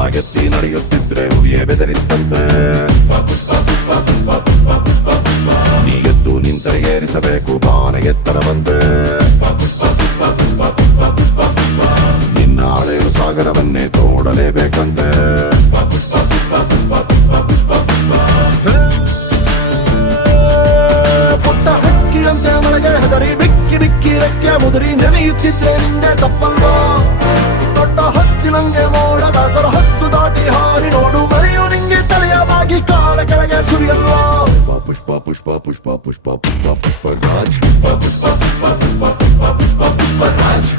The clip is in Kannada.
ಬಾಗೆತ್ತಿ ನಡೆಯುತ್ತಿದ್ರೆ ಹುಲಿಯೇ ಬೆದರಿತ್ತಂತೆ. ನೀ ಎದ್ದು ನಿಂತರೆ ಏರಿಸಬೇಕು ಬಾನ ಎತ್ತರವಂತೆ. ನಿನ್ನ ಹಳೆಯು ಸಾಗರವನ್ನೇ ತೋಡಲೇಬೇಕಂತೆ. ಪುಟ್ಟ ಹಕ್ಕಿಯಂತೆ ಮಳೆಗೆ ಹೆದರಿ ಬಿಕ್ಕಿ ಬಿಕ್ಕಿ ರೆಕ್ಕೆ ಮುದುರಿ ನೆನೆಯುತ್ತಿದ್ದೆ ನಿಂದೆ ತಪ್ಪಲ್ವಾ. ದೊಡ್ಡ ಹತ್ತಿನಂಗೆ ಮೋಡ ದಾಸರ ಹತ್ತು ದಾಟಿ ಹಾರಿ ನೋಡು ಮಳೆಯು ನಿಂಗೆ ತಲೆಯ ಬಾಗಿ ಕಾಲ ಕೆಳಗೆ ಸುರಿಯಲ್ವಾ. ಪುಷ್ಪ ಪುಷ್ಪ ಪುಷ್ಪ ಪುಷ್ಪ ಪುಷ್ಪ ಪುಷ್ಪ ರಾಜ್ ಪುಷ್ಪ ಪುಷ್ಪ ಪುಷ್ಪ ಪುಷ್ಪ ಪುಷ್ಪ ಪುಷ್ಪ ರಾಜ್.